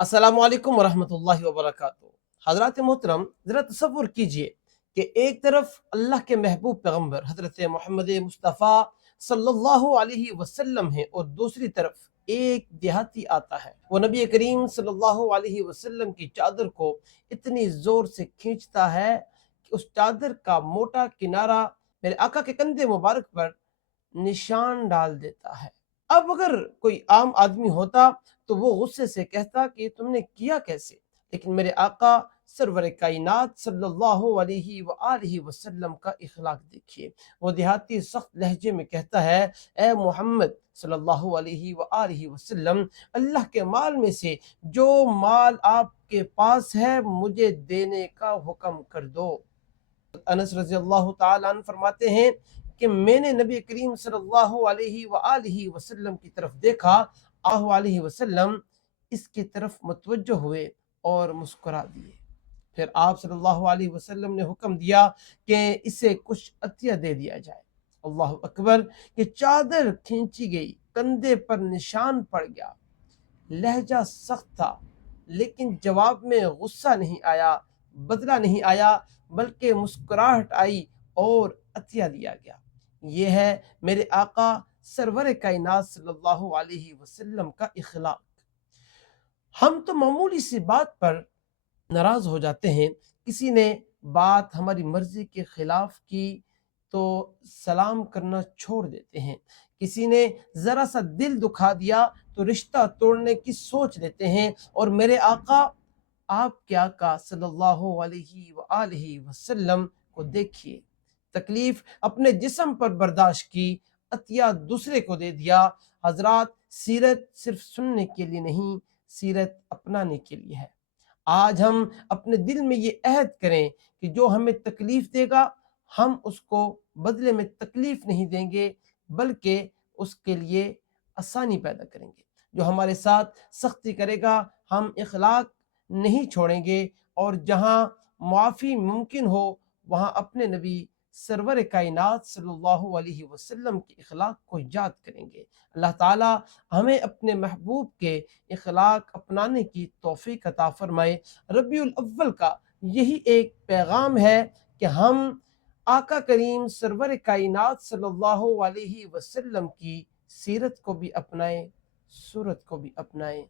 अस्सलाम वालेकुम वरहमतुल्लाहि वबरकातुहू। हज़रात मोहतरम, ज़रा तसव्वुर कीजिए कि एक तरफ अल्लाह के महबूब पैगम्बर हज़रत मोहम्मद मुस्तफ़ा सल्लल्लाहु अलैहि वसल्लम है और दूसरी तरफ एक देहाती आता है। वो नबी करीम सल्लल्लाहु अलैहि वसल्लम की चादर को इतनी ज़ोर से खींचता है कि उस चादर का मोटा किनारा मेरे आका के कंधे मुबारक पर निशान डाल देता है। अब अगर कोई आम आदमी होता तो वो गुस्से से कहता कि तुमने किया कैसे, लेकिन मेरे आका सरवर कायनात सल्लल्लाहु अलैहि व आलिहि वसल्लम का इखलाक देखिए। वो देहाती सख्त लहजे में कहता है, ए मोहम्मद सल्लल्लाहु अलैहि व आलिहि वसल्लम, अल्लाह के माल में से जो माल आपके पास है मुझे देने का हुक्म कर दो। अनस रज़ी अल्लाह तआला अन्हु फरमाते हैं कि मैंने नबी करीम सल्लल्लाहु अलैहि व आलिहि वसल्लम की तरफ देखा, आह अलैहि वसल्लम इसकी तरफ मुतवज्जो हुए और मुस्कुरा दिए। फिर आप सल्लल्लाहु अलैहि वसल्लम ने हुक्म दिया कि इसे कुछ अतिया दे दिया जाए। अल्लाह अकबर, कि चादर खींची गई, कंधे पर निशान पड़ गया। लहजा सख्त था, लेकिन जवाब में गुस्सा नहीं आया, बदला नहीं आया, बल्कि मुस्कुराहट आई और अतिया दिया गया। ये है मेरे आका सरवर कायनात सल्लल्लाहु अलैहि वसल्लम का इखलाक। हम तो मामूली सी बात पर नाराज हो जाते हैं। किसी ने बात हमारी मर्जी के खिलाफ की तो सलाम करना छोड़ देते हैं। किसी ने जरा सा दिल दुखा दिया तो रिश्ता तोड़ने की सोच लेते हैं। और मेरे आका, आपके आका सल्लल्लाहु अलैहि व आलिहि वसल्लम को देखिए, तकलीफ अपने जिस्म पर बर्दाश्त की, अतिया दूसरे को दे दिया। हजरात, सीरत सिर्फ सुनने के लिए नहीं, सीरत अपनाने के लिए है। आज हम अपने दिल में ये अहद करें कि जो हमें तकलीफ देगा हम उसको बदले में तकलीफ नहीं देंगे, बल्कि उसके लिए आसानी पैदा करेंगे। जो हमारे साथ सख्ती करेगा हम इखलाक नहीं छोड़ेंगे, और जहाँ मुआफ़ी मुमकिन हो वहाँ अपने नबी सरवर कायनात सल्लल्लाहु अलैहि वसल्लम के इखलाक को याद करेंगे। अल्लाह ताला हमें अपने महबूब के इखलाक अपनाने की तौफीक अता फरमाए। रबीउल अव्वल का यही एक पैगाम है कि हम आका करीम सरवर कायनात सल्लल्लाहु अलैहि वसल्लम की सीरत को भी अपनाएं, सूरत को भी अपनाएं।